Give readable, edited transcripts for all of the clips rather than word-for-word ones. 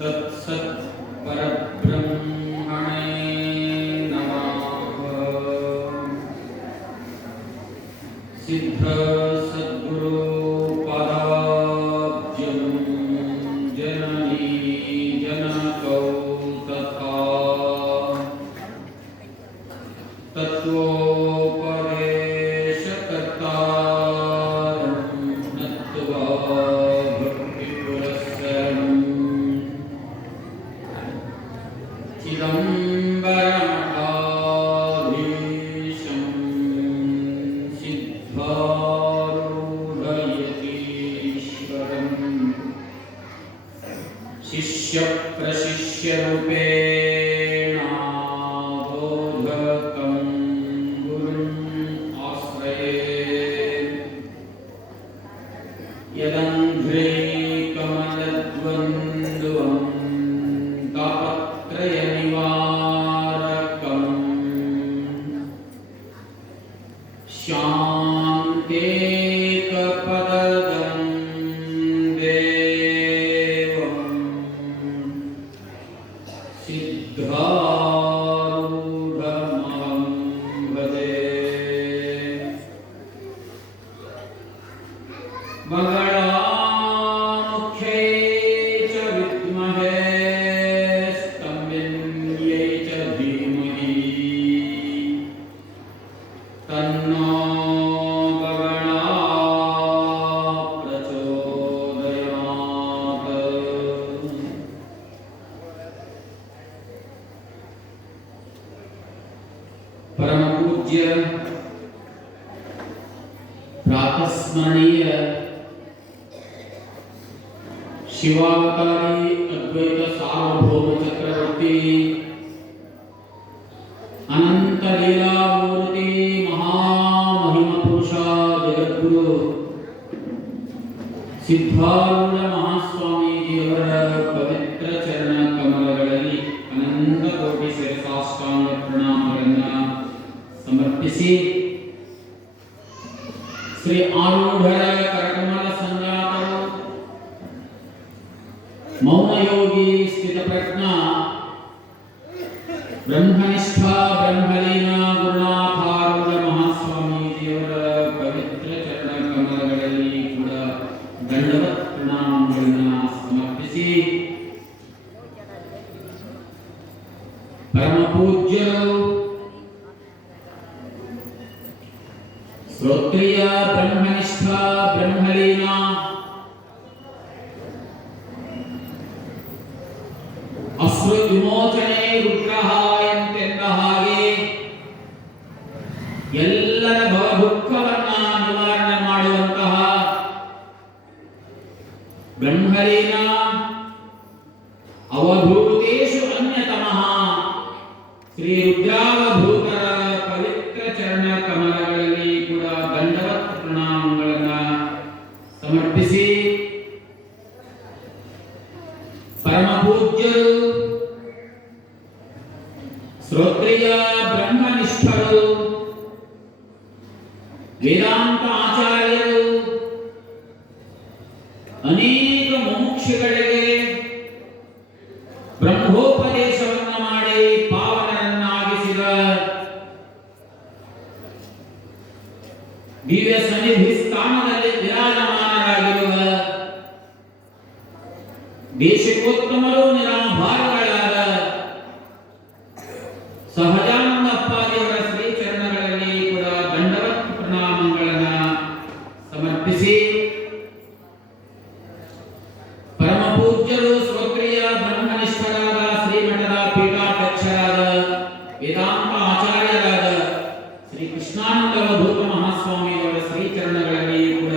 तत्सत् परब्रह्मणे नमः। सिद्ध सद्गुरु पदाब्जं जननी जनकौ तथा तत्त्वोपदेशकर्तारं नत्वा भक्तिपुरस्सरम् चिदम्बरमठाधीशं सिद्धारूढयतीश्वरम् शिष्यप्रशिष्यरूपेण बोधकं गुरुम् आश्रये। यदङ्घ्रिकमलद्वन्द्वं तापत्रयनिवारकम् शान्तेकपदं देवं सिद्धारूढमहं भजे। मगणामुख्यै च विद्महे स्तम्भिन्यै च धीमहि तन्नो गगणात् प्रचोदयात्। परम पूज्य प्रातस्मरणीय शिवावतारी अद्वैत सार्वभौम चक्रवर्ती अनंत लीला मूर्ति महामहिम पुरुषा जगद्गुरु सिद्धारूढ़ महास्वामी देवರ पवित्र ಚರಣ ಕಮಲಗಳಲ್ಲಿ ಅನಂತ ಕೋಟಿ ಶಿರಸಾಷ್ಟಾಂಗ ಪ್ರಣಾಮಗಳನ್ನು ಸಮರ್ಪಿಸಿ ಶ್ರೀ ಆರೂಢರ ಕರಕಮಲ ಸಂಜಾತರು ಮೌನಯೋಗಿ ಸ್ಥಿತಪ್ರಜ್ಞ ಬ್ರಹ್ಮನಿಷ್ಠ ಬ್ರಹ್ಮಲೀನ ಗುರುನಾಥಾರೂಢ ಮಹಾಸ್ವಾಮಿ ದೇವರ ಪವಿತ್ರ ಚರಣ ಕಮಲಗಳಲ್ಲಿ ಕೂಡ ದಂಡವತ್ ಪ್ರಣಾಮಗಳನ್ನು ಸಮರ್ಪಿಸಿ ಪರಮ ಪೂಜ್ಯರು ಶ್ರೋತ್ರಿಯ ಬ್ರಹ್ಮನಿಷ್ಠ ಬ್ರಹ್ಮಲೀನ ಅಶ್ರು ವಿಮೋಚನೆ ರುದ್ರಹ ಎಂತೆಂದ ಹಾಗೆ ಎಲ್ಲರ ಭವದುಃಖವನ್ನ ನಿವಾರಣೆ ಮಾಡುವಂತಹ ಬ್ರಹ್ಮಲೀನ ಅವಧೂತೇಷು ಅನ್ಯತಮಃ ಶ್ರೀ ರುದ್ರಾವಧೂತರ ಪವಿತ್ರ ಚರಣ ಕಮಲಗಳಲ್ಲಿ ಕೂಡ ದಂಡವತ್ ಪ್ರಣಾಮಗಳನ್ನು ಸಮರ್ಪಿಸಿ ಪರಮ ಪೂಜ್ಯರು ಶ್ರೋತ್ರಿಯ ಬ್ರಹ್ಮನಿಷ್ಠರು ವೇದಾಂತ ಆಚಾರ್ಯರು ಅನೇಕ ಮುಮುಕ್ಷುಗಳಿಗೆ ಬ್ರಹ್ಮೋಪದೇಶವನ್ನು ಮಾಡಿ ಪಾವನರನ್ನಾಗಿಸಿದ ದಿವ್ಯ ಸನ್ನಿಧಿ ಸ್ಥಾನದಲ್ಲಿ ವಿರಾಜಮಾನರಾಗಿರುವ ದೇಶಿಕೋತ್ತಮರು ನಿರಾಭಾರಗಳಾದ ಸಹಜಾನಂದ ಅಪ್ಪಾಜಿಯವರ ಶ್ರೀಚರಣಗಳಲ್ಲಿ ಕೂಡ ದಂಡವತ್ ಪ್ರಣಾಮಗಳನ್ನು ಸಮರ್ಪಿಸಿ ಪರಮ ಪೂಜ್ಯರು ಶ್ರೋತ್ರಿಯ ಬ್ರಹ್ಮನಿಷ್ಠರಾದ ಶ್ರೀಮಠದ ಪೀಠಾಧ್ಯಕ್ಷರಾದ ವೇದಾಂತ ಆಚಾರ್ಯರಾದ ಶ್ರೀ ಕೃಷ್ಣಾನಂದ ಅವಧೂತ ಮಹಾಸ್ವಾಮಿಯವರ ಶ್ರೀಚರಣಗಳಲ್ಲಿ ಕೂಡ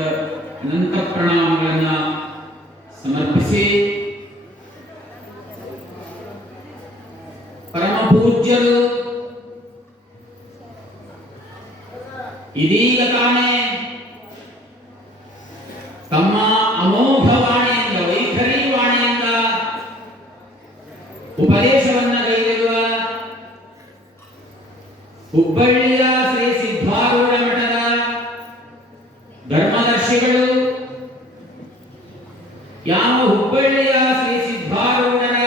ಅನಂತ ಪ್ರಣಾಮಗಳನ್ನು ಸಮರ್ಪಿಸಿ ಪರಮ ಪೂಜ್ಯರು ಇದೀಗ ತಾನೇ ತಮ್ಮ ಅಮೋಘ ವಾಣಿಯಿಂದ ವೈಖರಿ ವಾಣಿಯಿಂದ ಉಪದೇಶವನ್ನು ಗೈದಿರುವ ಹುಬ್ಬಳ್ಳಿಯ ಶ್ರೀ ಸಿದ್ಧಾರೂಢ ಮಠದ ಧರ್ಮದರ್ಶಿಗಳು ಯಾವ ಹುಬ್ಬಳ್ಳಿಯ ಶ್ರೀ ಸಿದ್ಧಾರೂಢರ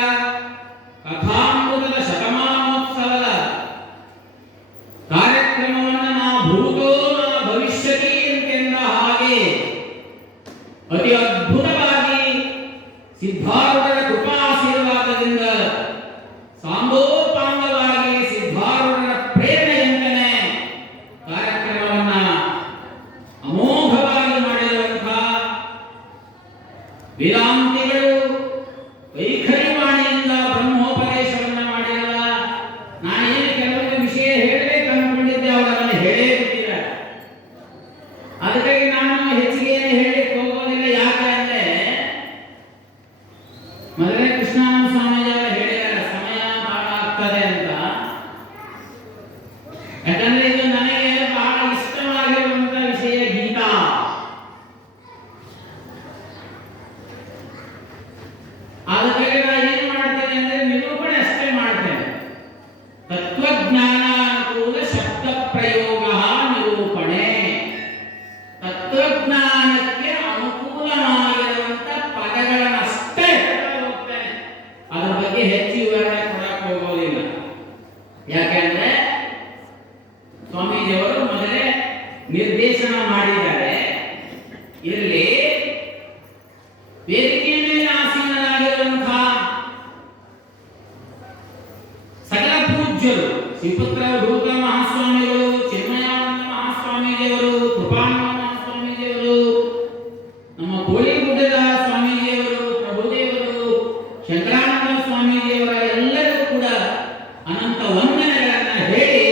ಸಿದ್ಧಾರೂಢರ ಕೃಪಾಶೀರ್ವಾದದಿಂದ ಸಾಂಗೋಪಾಂಗವಾಗಿ ಸಿದ್ಧಾರೂಢರ ಪ್ರೇರಣೆಯಿಂದಲೇ ಕಾರ್ಯಕ್ರಮವನ್ನ ಅಮೋಘವಾಗಿ ಮಾಡಿರುವಂತಹ ವೇದಾಂತಿಗಳು ವೈಖರಿವಾಣಿಯಿಂದ ಬ್ರಹ್ಮೋಪದೇಶವನ್ನ ಮಾಡಿರುವ ನಾನೇನು ಕೆಲವೊಂದು ವಿಷಯ ಹೇಳಬೇಕು ಅನ್ಕೊಂಡಿದ್ದೆ, ಅವರನ್ನು ಹೇಳೇ ಬಿಟ್ಟಿದ್ದಾರೆ. ಅದಕ್ಕಾಗಿ ನಾನು ಹೆಚ್ಚಿಗೆ ಏನು ಹೇಳಲಿಕ್ಕೆ ಹೋಗೋದಿಲ್ಲ. ಯಾಕೆ ಅಂದ್ರೆ ಮೊದಲೇ ಕೃಷ್ಣಾನಂದ ಸ್ವಾಮೀಜಿಯವರು ಹೇಳಿದ್ದಾರೆ ಸಮಯ ಬಹಳ ಆಗ್ತದೆ ಅಂತ. ಯಾಕಂದ್ರೆ ಇದು ನನಗೆ ಬಹಳ ಇಷ್ಟವಾಗಿರುವಂತಹ ವಿಷಯ ಗೀತಾ. ಅದಕ್ಕಾಗಿ ನಾನು ಏನು ಮಾಡ್ತೇನೆ ಅಂದ್ರೆ ನಿರೂಪಣೆ ಅಷ್ಟೇ ಮಾಡ್ತೇನೆ. ತತ್ವಜ್ಞಾನಾನುಕೂಲ ಶಬ್ದ ಪ್ರಯೋಗ ನಿರೂಪಣೆ. ತತ್ವಜ್ಞಾನಕ್ಕೆ ಅನುಕೂಲವಾಗಿರುವಂತ ಪದಗಳನ್ನಷ್ಟೇ ಹೋಗ್ತೇನೆ. ಅದರ ಬಗ್ಗೆ ಹೆಚ್ಚು ವಿವರಣೆ ಕೊಡಕ್ಕೆ ಹೋಗೋದಿಲ್ಲ. ಯಾಕಂದ್ರೆ ಸ್ವಾಮೀಜಿಯವರು ಮೊದಲೇ ನಿರ್ದೇಶನ ಮಾಡಿದ್ದಾರೆ. ಇಲ್ಲಿ ವೇದಿಕೆಯ ಮೇಲೆ ಆಸೀನರಾಗಿರುವಂತಹ ಸಕಲ ಪೂಜ್ಯರು ಶ್ರೀಪುತ್ರ ಭೂತ ಮಹಾಸ್ವಾಮಿಗಳು, ಚಿನ್ಮಯಾನಂದ ಮಹಾಸ್ವಾಮೀಜಿಯವರು, ಕೃಪಾನಂದ ಮಹಾಸ್ವಾಮೀಜಿಯವರು, ನಮ್ಮ ಕೋಳಿಗುಡ್ಡದ ಸ್ವಾಮೀಜಿಯವರು, ಪ್ರಭುದೇವರು, ಶಂಕರಾನಂದ ಸ್ವಾಮೀಜಿಯವರ ಎಲ್ಲರೂ ಕೂಡ ಅನಂತ ವಂದನೆಗಳನ್ನ ಹೇಳಿ,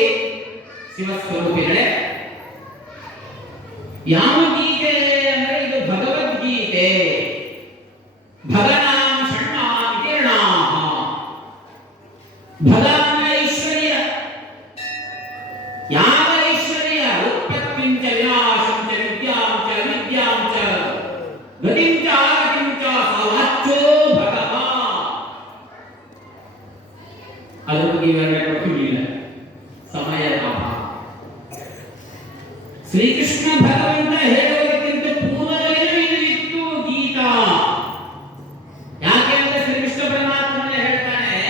ಶಿವಸ್ವರೂಪಿಗಳೇ, ಯಾವ ಗೀತೆ ಅಂದ್ರೆ ಇದು ಭಗವದ್ಗೀತೆ. ಭಗನಾಂ ಷಣ್ಮಾವಿಕೀರ್ಣಾಃ. ಭಗ ಅಂದ್ರೆ ಐಶ್ವರ್ಯ. ಯಾವ ಐಶ್ವರ್ಯ? ಉತ್ಪತ್ತಿಂಚ ವಿನಾಶಂಚ ವಿದ್ಯಾಂಚ ವಿದ್ಯಾಂಚ ಗತಿಂಚ ಆಗತಿಂಚ ಸವಾಚ್ಯೋ ಭಗಃ. ಅದ್ರ ಬಗ್ಗೆ ವಿವರಣೆ ಕೊಟ್ಟಿಲ್ಲ, ಸಮಯದ ಅಭಾವ. ಶ್ರೀಕೃಷ್ಣ ಭಗವಂತ ಹೇಳುವುದಕ್ಕಿಂತ ಪೂರ್ವದಲ್ಲೇ ಇತ್ತು ಗೀತಾ. ಯಾಕೆಂದ್ರೆ ಶ್ರೀಕೃಷ್ಣ ಪರಮಾತ್ಮನೇ ಹೇಳ್ತಾನೆ,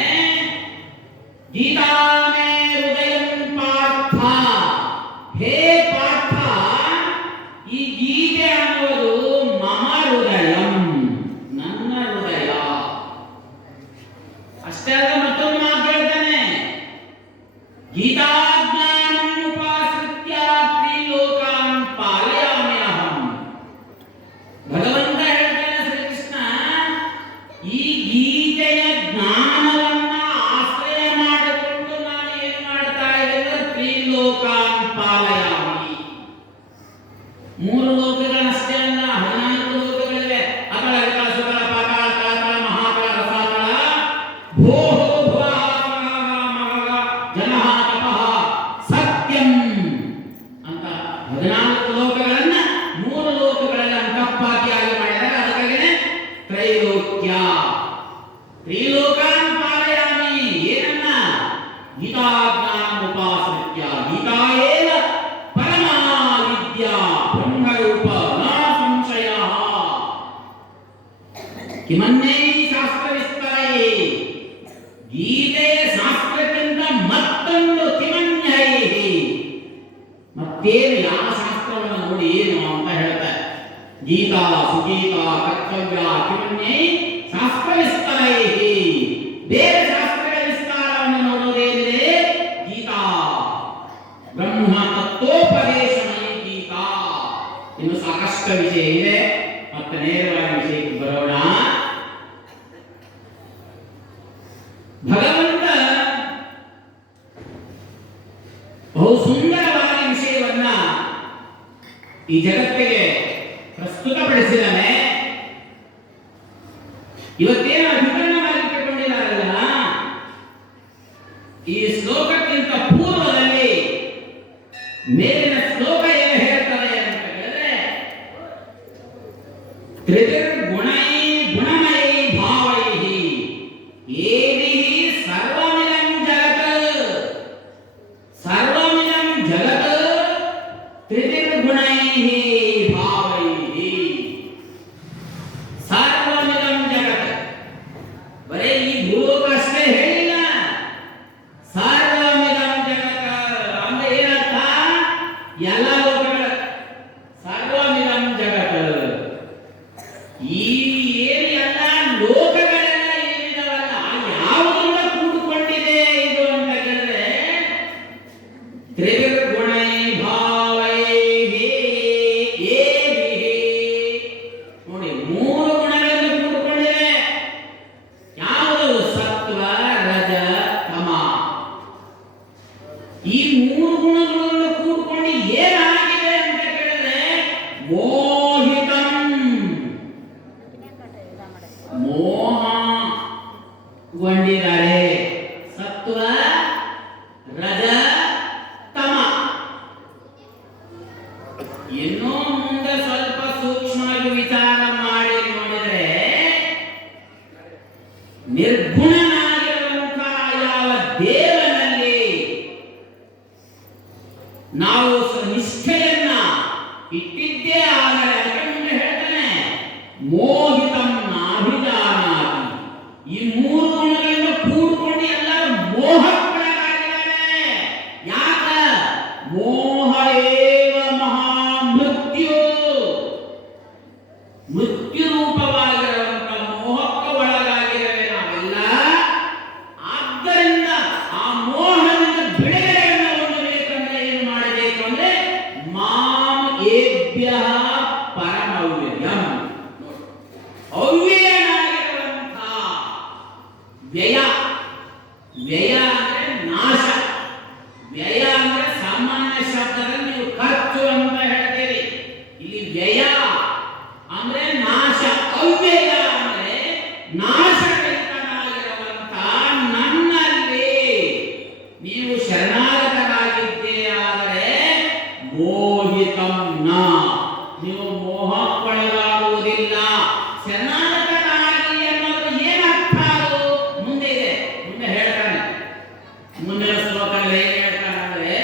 ಗೀತಾ ಮೇ ಹೃದಯಂ ಪಾರ್ಥ. ಹೇ ಪಾರ್ಥ, ಈ ಗೀತೆ ಅನ್ನುವುದು ಮಮ ಹೃದಯಂ, ನನ್ನ ಹೃದಯ. ಅಷ್ಟೇ ಅಲ್ಲ, ಮತ್ತೊಂದು ಮಾತು ಹೇಳ್ತಾನೆ, ಗೀತಾ ಭಗವಂತ ಹೇಳ್ತಾನೆ ಶ್ರೀಕೃಷ್ಣ, ಈ ಗೀತೆಯ ಜ್ಞಾನವನ್ನ ಆಶ್ರಯ ಮಾಡಿಕೊಂಡು ನಾನು ಏನು ಮಾಡ್ತಾ ಇದ್ದೇನೆ? ತ್ರಿಲೋಕಾನ್ ಪಾಲಯಾಮಿ. ಮೂರು ಲೋಕಗಳಷ್ಟೇ ಅಲ್ಲ, 14 ಲೋಕಗಳಿವೆ. ಅಕಳ ವಿಕಳ ಸುಕಳ ಪಾತಾಳ ಕಾತಳ ಮಹಾಕಳ ರಸಾತಳ ಭೋಃ ಭುವಃ ಮಹಃ ಜನಃ ತಪಃ ಸತ್ಯಂ ಅಂತ 14 ಲೋಕಗಳನ್ನ 3 ಲೋಕಗಳಲ್ಲಿ ಅಂತಃಪಾತಿಯಾಗಿ ಮಾಡಿದಾಗ ಅದಕ್ಕಾಗಿನೇ ತ್ರೈಲೋಕ್ಯ. ತ್ರಿಲೋಕಾನ್ ಪಾಲಯಾಮಿ. ಏನನ್ನ? ಗೀತಾಜ್ಞಾನ ಉಪಾಶ್ರಿತ್ಯ. ಗೀತಾ ಏವ ಪರಮಾ ವಿದ್ಯಾ ಬ್ರಹ್ಮರೂಪ ನ ಸಂಶಯಃ. ಕಿಮನ್ಯೈ ಶಾಸ್ತ್ರ ವಿಸ್ತರೈ. ಗೀತೆ ಶಾಸ್ತ್ರಕ್ಕಿಂತ ಮತ್ತೊಂದು ಕಿಮನ್ಯೈ. ಮತ್ತೇನು ಯಾವ ಶಾಸ್ತ್ರವನ್ನು ನೋಡಿ ಏನು ಅಂತ ಹೇಳ್ತಾರೆ. ಗೀತಾ ಸುಗೀತಾ ಕರ್ತವ್ಯ ಕಿಮನ್ಯೈ ಶಾಸ್ತ್ರ ವಿಸ್ತರೈ. ಬೇರೆ ಶಾಸ್ತ್ರಗಳ ವಿಸ್ತಾರವನ್ನು ನೋಡುವುದೇನಿದೆ? ಗೀತಾ. ಬ್ರಹ್ಮ ತತ್ವೋಪದೇಶಮಯಿ ಗೀತಾ. ಇನ್ನು ಸಾಕಷ್ಟು ವಿಷಯ ಇದೆ, ಮತ್ತೆ ನೇರವಾಗಿ ವಿಷಯಕ್ಕೆ ಬರೋಣ. ಭಗವಂತ ಬಹು ಸುಂದರವಾದ ವಿಷಯವನ್ನ ಈ ಜಗತ್ತಿಗೆ ಪ್ರಸ್ತುತಪಡಿಸಿದ್ದಾನೆ. ಇವತ್ತೇನು ಅಧಿಕರಣ ಮಾಡಿಟ್ಟುಕೊಂಡಿದ್ದಾರಲ್ಲ, ಈ ಶ್ಲೋಕಕ್ಕಿಂತ ಪೂರ್ವದಲ್ಲಿ ಮೇಲಿನ ಶ್ಲೋಕ ಏನು ಹೇಳ್ತಾರೆ ಅಂತ ಹೇಳಿದ್ರೆ, ತ್ರಿಗುಣೈ ಗುಣಮಯೈ ಭಾವೈ ಏವಿಃ ಸರ್ವಮಿದಂ ಜಗತ್. ಸರ್ವಮಿದಂ ಜಗತ್ ತ್ರಿಗುಣೈ ಭಾವೈ. ಸರ್ವಮಿದಂ ಜಗತ್ ಬರೀ ಈ ಭೂಲೋಕ ಅಷ್ಟೇ ಹೇಳಿಲ್ಲ. ಸರ್ವಮಿದಂ ಜಗತ್ ಅಂದ್ರೆ ಏನರ್ಥ? ಎಲ್ಲ ಲೋಕಗಳ ಸರ್ವಮಿದಂ ಜಗತ್. ಈ ಏನು ಎಲ್ಲ ಲೋಕ ಮೋಹಗೊಂಡಿದ್ದಾರೆ. ಸತ್ವ ರಜ ತಮ. ಇನ್ನೂ ಮುಂದೆ ಸ್ವಲ್ಪ ಸೂಕ್ಷ್ಮವಾಗಿ ವಿಚಾರ ಮಾಡಿ ನೋಡಿದರೆ ನಿರ್ಗುಣನಾಗಿರುವಂತಹ ಯಾವ ದೇವನಲ್ಲಿ ನಾವು ನಿಷ್ಠೆಯನ್ನ ಇಟ್ಟಿದ್ದೇ ಆದರೆ ಅದಕ್ಕೆ ಮುಂದೆ ಹೇಳ್ತಾನೆ ಮೋಹಿತಂ ನಾಭಿಜಾನಾತಿ. ಈ ಮೂರು ಗುಣಗಳಿಂದ ಕೂಡಿಕೊಂಡು ಎಲ್ಲರೂ ಮೋಹಕ್ಕೊಳಗಾಗಿದ್ದಾರೆ. ಯಾಕ? ಮೋಹ ಏವ ಮಹಾಮೃತ್ಯು. ಮೃತ್ಯು ರೂಪವಾಗಿರುವಂತ ಮೋಹಕ್ಕೆ ಒಳಗಾಗಿದ್ದೇವೆ ನಾವೆಲ್ಲ. ಆದ್ದರಿಂದ ಆ ಮೋಹದಿಂದ ಬಿಡುಗಡೆಯನ್ನು ಹೊಂದಬೇಕಂದ್ರೆ ಏನು ಮಾಡಬೇಕು ಅಂದ್ರೆ ಮಾಂ ಏಭ್ಯಃ ಪರಮವ್ಯಯಂ. ಅವ್ಯಯನಾಗಿರುವಂತ ವ್ಯಯ. ವ್ಯಯ ಅಂದ್ರೆ ನಾಶ. ವ್ಯಯ ಅಂದ್ರೆ ಸಾಮಾನ್ಯ ಶಬ್ದದಲ್ಲಿ ನೀವು ಖರ್ಚು ಅಂತ ಹೇಳ್ತೀರಿ. ಇಲ್ಲಿ ವ್ಯಯ ಅಂದ್ರೆ ನಾಶ. ಅವ್ಯಯ ಅಂದ್ರೆ ನಾಶರಹಿತನಾಗಿರುವಂತ ನನ್ನಲ್ಲಿ ನೀವು ಶರಣಾಗತರಾಗಿದ್ದೇ ಆದರೆ ಮೋಹಿತಂ ನ, ನೀವು ಮೋಹಕ್ಕೊಳಗಾಗುವುದಿಲ್ಲ. ಶರಣಾಗತರಾಗಿ ಅನ್ನೋದು ಏನರ್ಥ? ಅದು ಮುಂದೆ ಇದೆ, ಮುಂದೆ ಹೇಳ್ತಾನೆ. ಮುಂದಿನ ಶ್ಲೋಕದಲ್ಲಿ ಏನ್ ಹೇಳ್ತಾನಂದ್ರೆ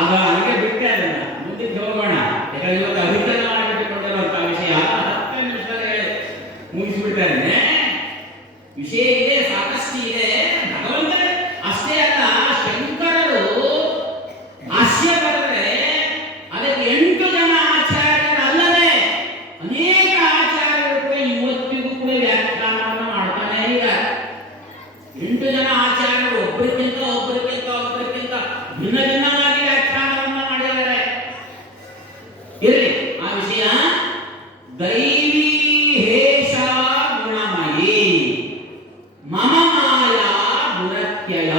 ಅದಕ್ಕೆ ಬಿಟ್ಟೆ ಅದನ್ನ ಮುಂದಕ್ಕೆ ಹೋಗೋಣ. ಯಾಕಂದ್ರೆ ಇವತ್ತು ಅಭಿಪ್ರಾಯ ಮಾಡಿಟ್ಟುಕೊಂಡಿರುವಂತಹ ವಿಷಯ 10 ನಿಮಿಷದಲ್ಲಿ ಹೇಳಿ ಮುಗಿಸ್ಬಿಡ್ತಾನೆ. ವಿಷಯ ಇದೆ, ಸಾಕಷ್ಟು ಇದೆ. ಭಗವಂತನೇ ಅಷ್ಟೇ ಅಲ್ಲ, ಶಂಕರರು ಭಾಷ್ಯ ಬರೆದರೆ ಅದಕ್ಕೆ 8 ಜನ ಆಚಾರ್ಯರಲ್ಲದೆ ಅನೇಕ ಆಚಾರ್ಯರು ಇವತ್ತಿಗೂ ಕೂಡ ವ್ಯಾಖ್ಯಾನವನ್ನು ಮಾಡ್ತಾನೆ ಇದ್ದಾರೆ. 8 ಜನ ಆಚಾರ್ಯರು ಒಬ್ಬರಿಗಿಂತ ಭಿನ್ನ ಭಿನ್ನವಾಗಿ ವ್ಯಾಖ್ಯಾನವನ್ನು ಮಾಡಿದ್ದಾರೆ. ಇರಲಿ ಆ ವಿಷಯ. ದೈವೀ ಹೇಷ ಗುಣಮಯಿ ಮಮ ಮಾಯಾ ದುರತ್ಯಯ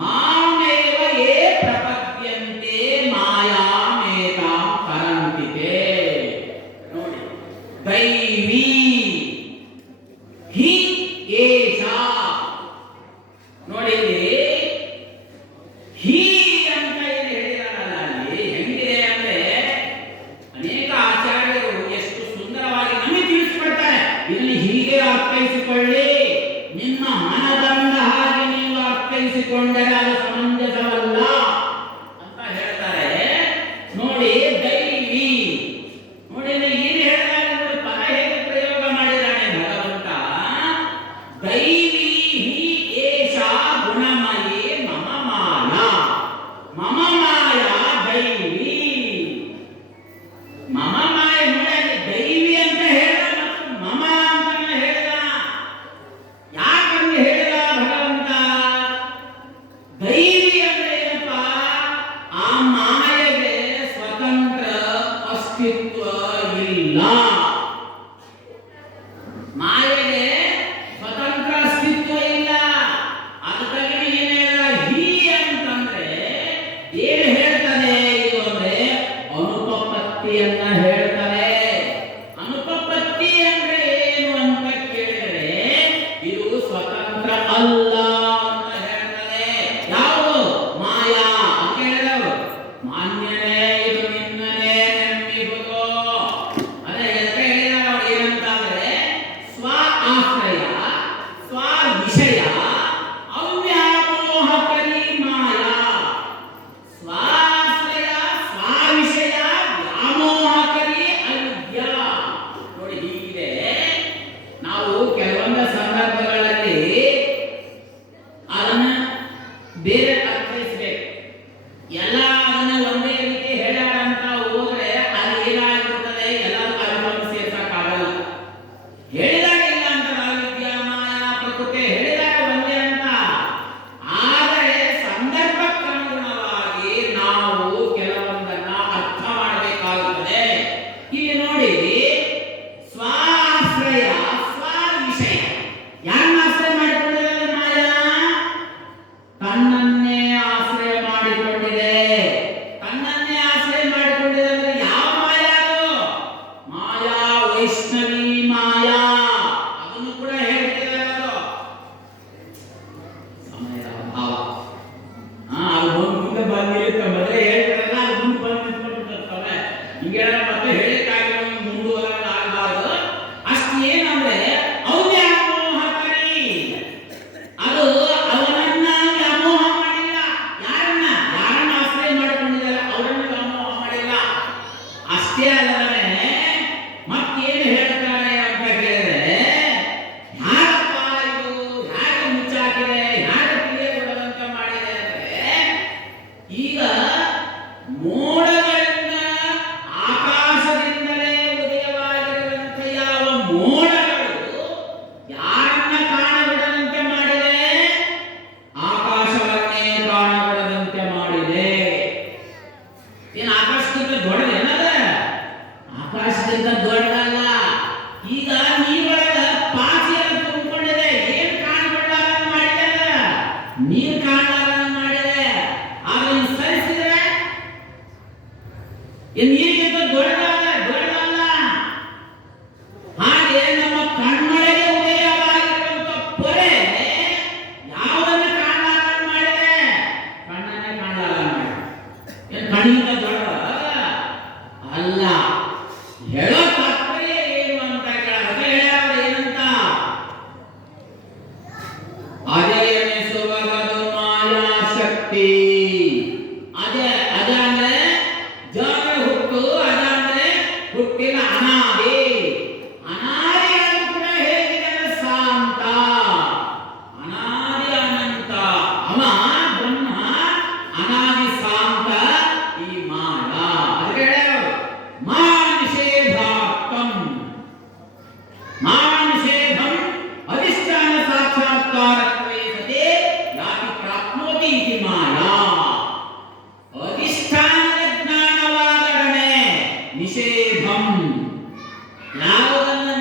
ಮಾಮೇವ ಯೇ ಪ್ರಪದ್ಯಂತೆ ಮಾಯಾಮೇತಾಂ ಪರಂತಿತೆ. ನೋಡಿ, ದೈವೀ ಹಿ ಏಷ. ನೋಡಿ ಹೀ ಅಂತ ಏನು ಹೇಳಿದಾರಲ್ಲ, ಅಲ್ಲಿ ಹೆಂಗಿದೆ ಅಂದ್ರೆ ಅನೇಕ ಆಚಾರ್ಯರು ಎಷ್ಟು ಸುಂದರವಾಗಿ ನಮಗೆ ತಿಳಿಸಿಕೊಡ್ತಾರೆ. ಇದನ್ನು ಹೀಗೆ ಅರ್ಥೈಸಿಕೊಳ್ಳಿ, ನಿಮ್ಮ ಮನದಂಡ ಹಾಗೆ ನೀವು ಅರ್ಥೈಸಿಕೊಂಡರೆ ಅದು ಸಮಂಜಸವಲ್ಲ ಅಂತ ಹೇಳ್ತಾರೆ. ನೋಡಿ ದೈವಿ, ನೋಡಿ ಏನು ಹೇಳ್ತಾರೆ ನೋಡಿ, ಪದ ಹೇಗೆ ಪ್ರಯೋಗ ಮಾಡಿದ್ದಾನೆ ಭಗವಂತ. ದೈವಿ ಹಿ ಏಷ ಗುಣಮಯಿ ಮಮ ಮಾಯಾ. ಮಮ ಮಾಯಾ ದೈವಿ. ಮಮ ಮಾಯ ನೋಡಿ, ದೈವಿ ಅಂತ ಹೇಳಿದ ಮತ್ತು ಮಮ ಅಂತ ಹೇಳಿದ. ಯಾಕಂದ್ರೆ ಹೇಳಿದ ಭಗವಂತ ದೈವಿ ಅಂದ್ರೆ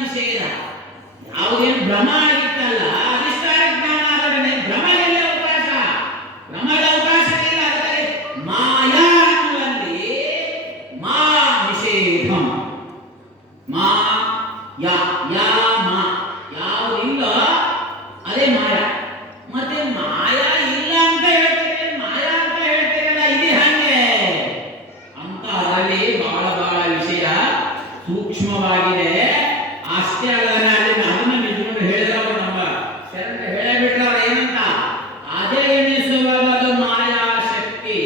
ನಿಷೇಧ. ಯಾವುದೇನು ಭ್ರಮ ಆಗಿತ್ತಲ್ಲ ಅಧಿಷ್ಠಾನ ಜ್ಞಾನ ಆದೊಡನೆ ಭ್ರಮದಲ್ಲಿ ಅವಕಾಶ, ಭ್ರಮದ ಅವಕಾಶ ಇಲ್ಲ. ಅದಕ್ಕೆ ಮಾಯಾ ಅನ್ನುವಲ್ಲಿ ಮಾ ನಿಷೇಧಂ, ಮಾ ಯಾ ಯಾ ಮಾ ಯಾವುದಿಲ್ಲ ಅದೇ ಮಾಯಾ. ಮತ್ತೆ ಮಾಯಾ ಇಲ್ಲ ಅಂತ ಹೇಳ್ತೇನೆ, ಮಾಯಾ ಅಂತ ಹೇಳ್ತೇನಲ್ಲ ಇದು ಹಂಗೆ ಅಂತ ಅದರಲ್ಲಿ ಬಹಳ ಬಹಳ ವಿಷಯ ಸೂಕ್ಷ್ಮವಾಗಿದೆ. ಅಷ್ಟೇ ಅಲ್ಲದೆ ಅದನ್ನ ನಿಜಕೊಂಡು ಹೇಳಿದವರು ನಮ್ಮ ಶರಣ ಹೇಳಬಿಟ್ರೆ ಅವ್ರು ಏನಂತ, ಅದೇ ಎನಿಸುವುದು ಮಾಯಾ ಶಕ್ತಿ,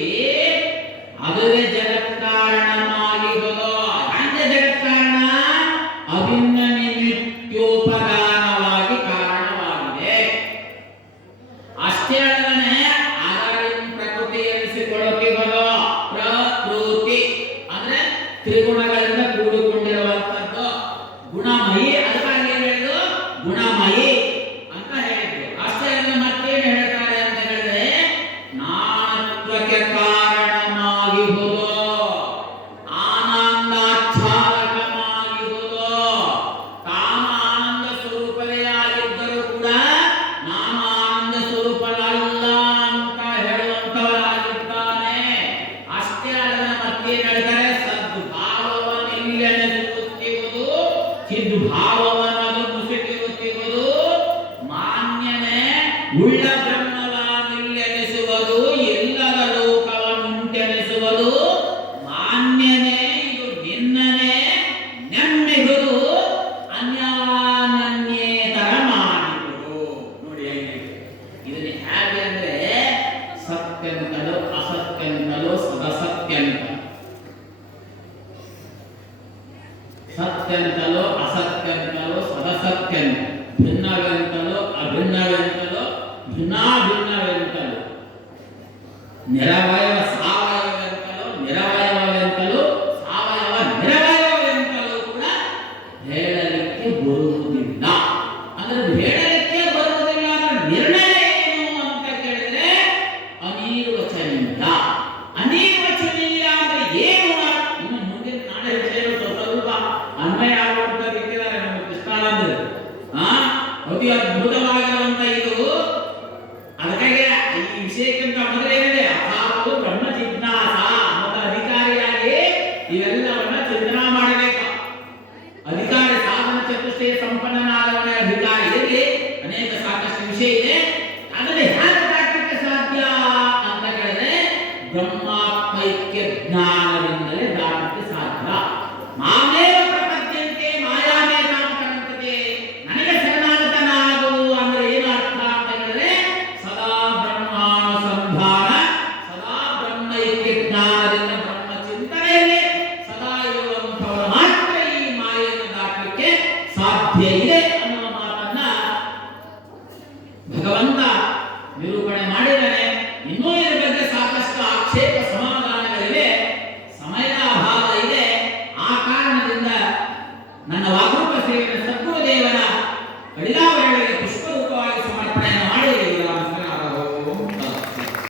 ಅದುವೇ ಜಗತ್ ಕಾರಣವಾಗಿರುವುದು. ಹಂಗೆ ಜಗತ್ ಕಾರಣ ಅಭಿನ್ನ ನಿಮಿತ್ಯೋಪಗಾನವಾಗಿ ಕಾರಣವಾಗಿದೆ. ಅಷ್ಟೇ ಅಲ್ಲದೆ ಅದರಿಂದ ಪ್ರಕೃತಿ ಎನಿಸಿಕೊಳ್ಳುತ್ತಿರುವುದು. ಪ್ರಕೃತಿ ಅಂದ್ರೆ ತ್ರಿಗುಣಗಳಿಂದ ಕೂಡಿಕೊಂಡಿರುವಂತದ್ದು ಗುಣಮಯಿ. ಅದಕ್ಕಾಗಿ ಹೇಳಿದ್ರು ಗುಣಮಯಿ ಅಂತ ಹೇಳಿದ್ರು. ಅಷ್ಟೇ ಅಲ್ಲದೆ ಮತ್ತೇನು ಹೇಳ್ತಾರೆ ಅಂತ ಹೇಳಿದ್ರೆ ನಾನತ್ವಕ್ಕೆ ಕಾರಣವಾಗಿರುವುದು, ಆನಂದಾಚ್ಛಾದಕವಾಗಿರುವುದು. ತಾನು ಆನಂದ ಸ್ವರೂಪವೇ ಆಗಿದ್ದರೂ ಕೂಡ ನಾನು ಆನಂದ ಸ್ವರೂಪನಲ್ಲ ಅಂತ ಹೇಳುವಂತವರಾಗಿದ್ದಾನೆ. ಅಷ್ಟೇ ಅಲ್ಲದೆ ಮತ್ತೇನು ಹೇಳ್ತಾರೆ, ಸದ್ಭಾವವನ್ನು ನಿಲ್ಲಿಸುತ್ತಿರುವುದು, ಚಿದ್ಭಾವವನ್ನು ಮುಸುಕಿರುತ್ತಿರುವುದು, ಮಾನ್ಯನೇ ಉಳ್ಳ ಬ್ರಹ್ಮವನ್ನಿಲ್ಲೆನಿಸುವುದು, ಎಲ್ಲರ ಲೋಕವನ್ನುಂಟೆನಿಸುವುದು, ಮಾನ್ಯನೇ ಇದು ನಿನ್ನನೇ ನೆಮ್ಮಿಗುವುದು, ಅನ್ಯಾನನ್ಯೇತರ ಮಾಡಿರುವುದು. ನೋಡಿ ಹೇಗೆ ಇದನ್ನ ಹೇಗೆ ಅಂದ್ರೆ ಸತ್ಯಂತಲೋ ಅಸತ್ಯಂತಲೋ ಸದಸತ್ಯಂತ, ಸತ್ಯಂತಲೋ ಅಸತ್ಯಂತಲೋ ಸದಸತ್ಯಂತ, ಭಿನ್ನವೆಂತಲೋ ಅಭಿನ್ನವೆಂತಲೋ ಭಿನ್ನಾಭಿನ್ನವೆಂತಲೋ, ನಿರವಯವ ಸಾವಯವವೆಂತಲೋ ನಿರವಯವವೆಂತಲೋ ಸಾವಯವ ನಿರವಯವವೆಂತಲೋ ಕೂಡ ಹೇಳಲಿಕ್ಕೆ ಬರುವುದಿಲ್ಲ. ಅಂದ್ರೆ ಹೇಳಲಿಕ್ಕೆ ಬರುವುದಿಲ್ಲ ಅಂದ್ರೆ ನಿರ್ಣಯ ಏನು ಅಂತ ಕೇಳಿದ್ರೆ ಅನಿರ್ವಚನೀಯ. ಅನಿರ್ವಚನೀಯ ಅಂದ್ರೆ ಏನು? ಇನ್ನು ಮುಂದಿನ ನಾಳೆ ವಿಷಯಗಳು ಸ್ವಲ್ಪ ಅನ್ವಯ ಆಗುವಂತ ರೀತಿಯಲ್ಲಿ ನಮ್ಮ ಕೃಷ್ಣಾನಂದರು ಅತಿ ಅದ್ಭುತವಾಗಿರುವಂತ ಇದು. ಅದಕ್ಕಾಗಿ ಈ ವಿಷಯಕ್ಕಿಂತ ಮೊದಲೇನಿದೆ ಅರ್ಥಾತ್ ಬ್ರಹ್ಮ ಜಿಜ್ಞಾಸ ಅನ್ನೋದ ಅಧಿಕಾರಿಯಾಗಿ ಇವೆಲ್ಲವನ್ನ ಚಿಂತನಾ ಮಾಡಬೇಕು. ಅಧಿಕಾರಿ ಸಾಧನ ಚತುಷ್ಟಯ ಸಂಪನ್ನನಾದವನ ಅಧಿಕಾರಿಯಲ್ಲಿ ಅನೇಕ ಸಾಕಷ್ಟು ವಿಷಯ ಇದೆ.